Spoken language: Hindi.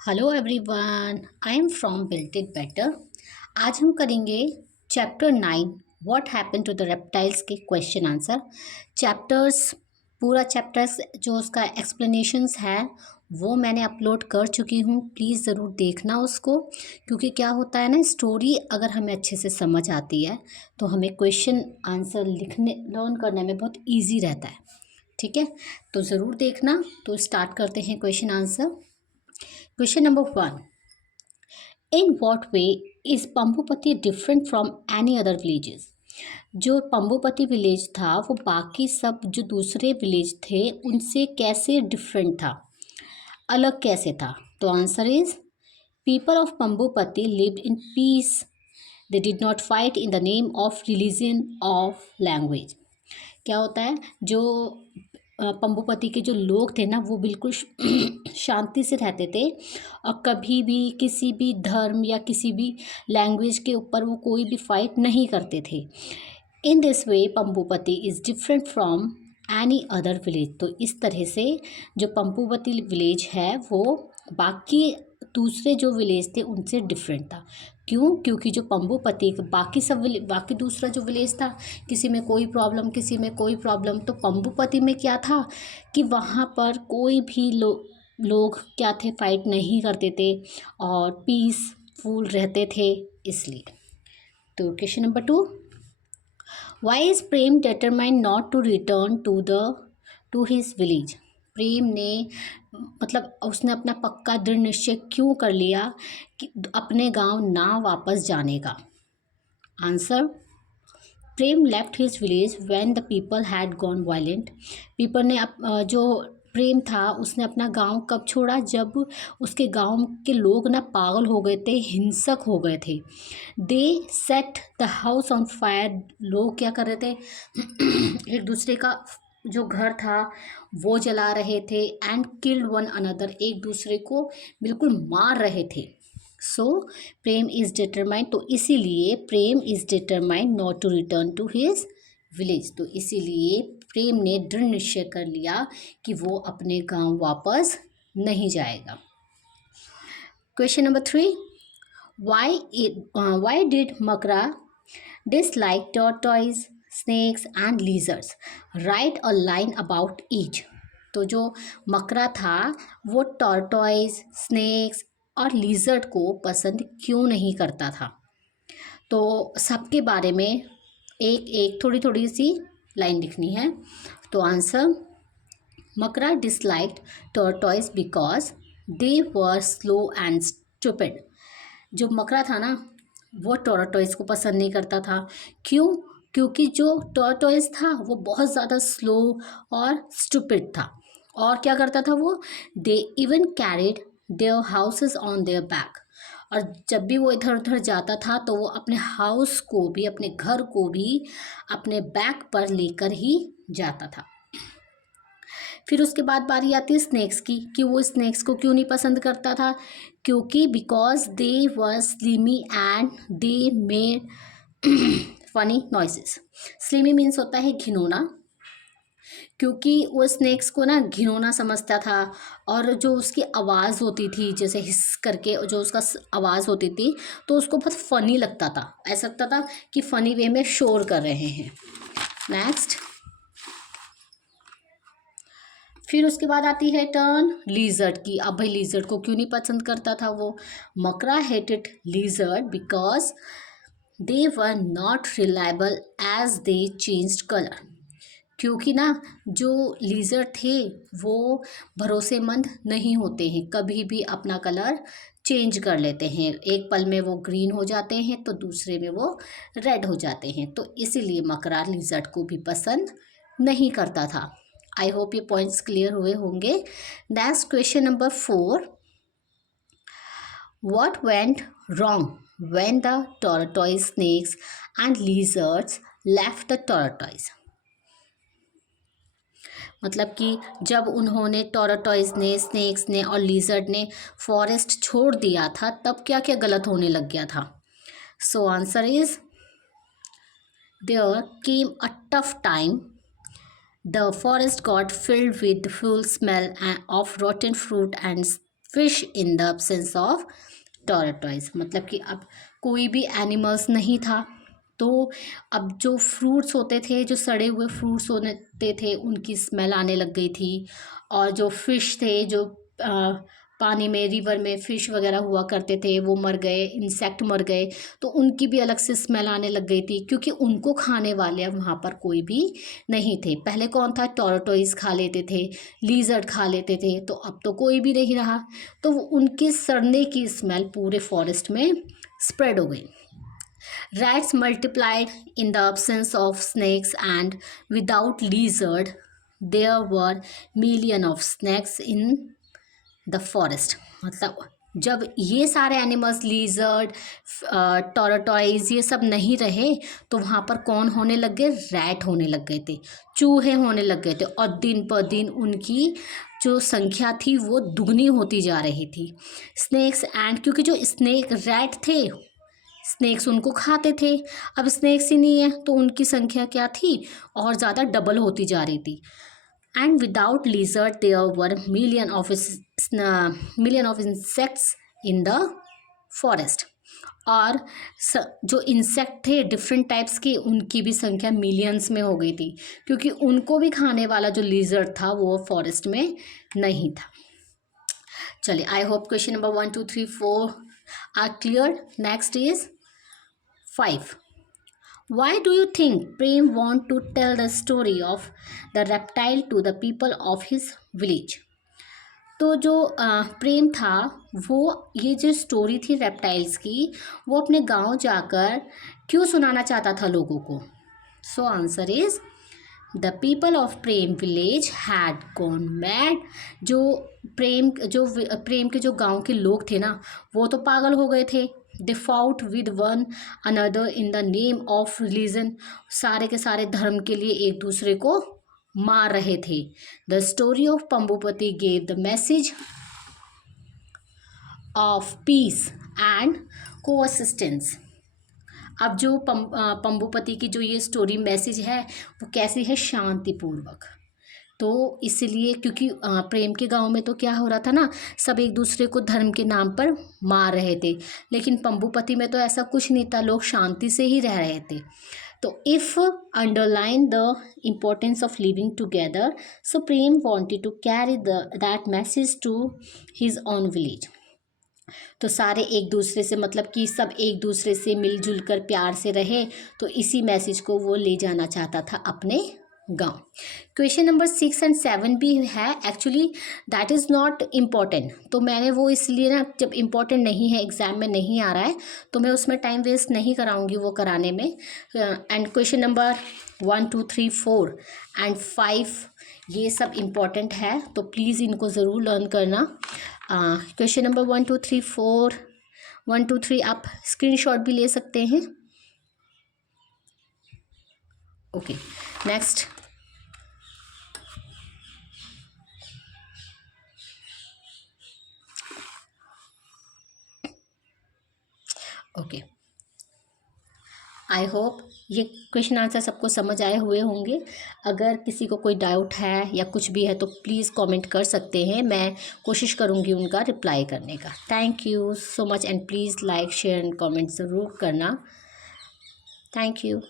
Hello everyone, I am from built it better. आज हम करेंगे chapter 9 what happen to the reptiles के क्वेश्चन आंसर। चैप्टर्स पूरा चैप्टर्स जो उसका एक्सप्लेनेशंस है वो मैंने अपलोड कर चुकी हूँ। प्लीज़ ज़रूर देखना उसको, क्योंकि क्या होता है ना, स्टोरी अगर हमें अच्छे से समझ आती है तो हमें क्वेश्चन आंसर लिखने लर्न करने में बहुत ईजी रहता है। ठीक है, तो ज़रूर देखना। तो स्टार्ट करते हैं question answer. Question number 1. In what way is Pambupati different from any other villages? जो पंबुपति विलेज था वो बाकी सब जो दूसरे विलेज थे उनसे कैसे डिफरेंट था, अलग कैसे था? तो answer is people of Pambupati lived in peace. They did not fight in the name of religion of language. क्या होता है, जो पंबुपति के जो लोग थे ना वो बिल्कुल शांति से रहते थे और कभी भी किसी भी धर्म या किसी भी लैंग्वेज के ऊपर वो कोई भी फाइट नहीं करते थे। In this way Pambupati is different from any other village. तो इस तरह से जो पंबुपति विलेज है वो बाकी दूसरे जो विलेज थे उनसे डिफरेंट था। क्यों? क्योंकि जो पंबुपति बाकी सब बाकी दूसरा जो विलेज था, किसी में कोई प्रॉब्लम किसी में कोई प्रॉब्लम, तो पंबुपति में क्या था कि वहाँ पर कोई भी लोग क्या थे, फाइट नहीं करते थे और पीसफुल रहते थे, इसलिए। तो question number 2, why is Prem determined not to return to his village? Prem ने मतलब उसने अपना पक्का दृढ़ निश्चय क्यों कर लिया कि अपने गांव ना वापस जाने का? Answer, Prem left his village when the people had gone violent. People ने जो प्रेम था उसने अपना गांव कब छोड़ा? जब उसके गांव के लोग ना पागल हो गए थे, हिंसक हो गए थे। They set the house on fire. लोग क्या कर रहे थे एक दूसरे का जो घर था वो जला रहे थे। एंड किल्ड वन अनदर, एक दूसरे को बिल्कुल मार रहे थे। सो प्रेम इज डिटरमाइंड, तो इसीलिए Prem is determined not to return to his village. तो इसीलिए प्रेम ने दृढ़ निश्चय कर लिया कि वो अपने गांव वापस नहीं जाएगा। Question number 3, why did Makra dislike tortoise, snakes and lizards? Write a line about each. तो जो मकरा था वो टॉर्टॉइज, स्नेक्स और लिजर्ड को पसंद क्यों नहीं करता था? तो सबके बारे में एक एक थोड़ी थोड़ी सी लाइन लिखनी है। तो आंसर, मकरा disliked tortoise because they were slow and stupid. जो मकरा था ना वो टॉर्टॉइस को पसंद नहीं करता था। क्यों? क्योंकि जो टॉर्टॉइस था वो बहुत ज़्यादा स्लो और स्टूपिड था। और क्या करता था वो? They even carried their houses on their back. और जब भी वो इधर उधर जाता था तो वो अपने हाउस को भी, अपने घर को भी अपने बैक पर लेकर ही जाता था। फिर उसके बाद बारी आती है स्नैक्स की, कि वो स्नैक्स को क्यों नहीं पसंद करता था? क्योंकि because they were slimy and they made funny noises. Slimy means होता है घिनौना, क्योंकि वो स्नैक्स को ना घिनौना समझता था। और जो उसकी आवाज़ होती थी, जैसे हिस करके जो उसका आवाज़ होती थी, तो उसको बहुत फ़नी लगता था। ऐसा लगता था कि फ़नी वे में शोर कर रहे हैं। नेक्स्ट, फिर उसके बाद आती है टर्न लीजर्ड की। अब भाई लीजर्ड को क्यों नहीं पसंद करता था वो? Makara hated lizards because they were not reliable as they changed colour. क्योंकि ना जो लीजर्ड थे वो भरोसेमंद नहीं होते हैं, कभी भी अपना कलर चेंज कर लेते हैं। एक पल में वो ग्रीन हो जाते हैं तो दूसरे में वो रेड हो जाते हैं। तो इसीलिए मकरा लिजर्ड को भी पसंद नहीं करता था। आई होप ये पॉइंट्स क्लियर हुए होंगे। Next question number 4, what went wrong when the tortoise, snakes and lizards left the tortoise? मतलब कि जब उन्होंने टॉर्टॉइस ने, स्नेक्स ने और लिजर्ड ने फॉरेस्ट छोड़ दिया था तब क्या क्या गलत होने लग गया था? So answer is, there came a tough time. The forest got filled with the full smell of rotten fruit and fish in the absence of tortoise, मतलब कि अब कोई भी एनिमल्स नहीं था, तो अब जो फ्रूट्स होते थे, जो सड़े हुए फ्रूट्स होते थे, उनकी स्मेल आने लग गई थी। और जो फिश थे, जो पानी में, रिवर में फिश वगैरह हुआ करते थे, वो मर गए, इंसेक्ट मर गए, तो उनकी भी अलग से स्मेल आने लग गई थी, क्योंकि उनको खाने वाले अब वहाँ पर कोई भी नहीं थे। पहले कौन था? टॉर्टोइज खा लेते थे, लीजर्ड खा लेते थे, तो अब तो कोई भी नहीं रहा। तो उनके सड़ने की स्मेल पूरे फॉरेस्ट में स्प्रेड हो गई। Rats multiplied in the absence of snakes, and without lizard, there were million of snakes in the forest. मतलब जब ये सारे एनिमल्स, लीजर्ड, टॉर्टॉइज, ये सब नहीं रहे, तो वहाँ पर कौन होने लग गए? रैट होने लग गए थे, चूहे होने लग गए थे, और दिन पर दिन उनकी जो संख्या थी वो दुगनी होती जा रही थी। स्नेक्स एंड, क्योंकि जो स्नेक रैट थे, स्नेक्स उनको खाते थे, अब स्नेक्स ही नहीं है, तो उनकी संख्या क्या थी? और ज़्यादा डबल होती जा रही थी। And without lizard there were million of insects in the forest. और जो इंसेक्ट थे डिफरेंट टाइप्स के, उनकी भी संख्या मिलियंस में हो गई थी, क्योंकि उनको भी खाने वाला जो लिजर्ड था वो फॉरेस्ट में नहीं था। चलिए, I hope question number 1, 2, 3, 4 are clear. Next is 5. Why do you think Prem want to tell the story of the reptile to the people of his village? तो जो प्रेम था, वो ये जो स्टोरी थी रेप्टाइल्स की, वो अपने गांव जाकर क्यों सुनाना चाहता था लोगों को? सो answer is the people of Prem village had gone mad. जो प्रेम के जो गांव के लोग थे ना, वो तो पागल हो गए थे। They fought with one another in the name of religion. सारे के सारे धर्म के लिए एक दूसरे को मार रहे थे। The story of Pambupati gave the message of peace and coexistence. अब जो पंबुपति की जो ये स्टोरी मैसेज है, वो कैसी है? शांतिपूर्वक। तो इसलिए, क्योंकि प्रेम के गांव में तो क्या हो रहा था ना, सब एक दूसरे को धर्म के नाम पर मार रहे थे, लेकिन पंबुपति में तो ऐसा कुछ नहीं था, लोग शांति से ही रह रहे थे। तो if underline the importance of living together, so Prem wanted to carry that message to his own village. तो सारे एक दूसरे से, मतलब कि सब एक दूसरे से मिलजुल कर प्यार से रहे, तो इसी मैसेज को वो ले जाना चाहता था अपने गांव। क्वेश्चन नंबर 6 और 7 भी है, actually that is not important, तो मैंने वो इसलिए ना, जब इम्पॉर्टेंट नहीं है, एग्जाम में नहीं आ रहा है, तो मैं उसमें टाइम वेस्ट नहीं कराऊंगी वो कराने में। एंड क्वेश्चन नंबर 1, 2, 3, 4 एंड 5 ये सब इम्पॉर्टेंट है, तो प्लीज़ इनको ज़रूर लर्न करना। क्वेश्चन नंबर 1, 2, 3, 4, 1, 2, 3 आप स्क्रीनशॉट भी ले सकते हैं। Okay, next. Okay, I hope ये क्वेश्चन आंसर सबको समझ आए हुए होंगे। अगर किसी को कोई डाउट है या कुछ भी है तो प्लीज़ कमेंट कर सकते हैं, मैं कोशिश करूँगी उनका रिप्लाई करने का। Thank you so much, and please like, share and comment ज़रूर करना। Thank you.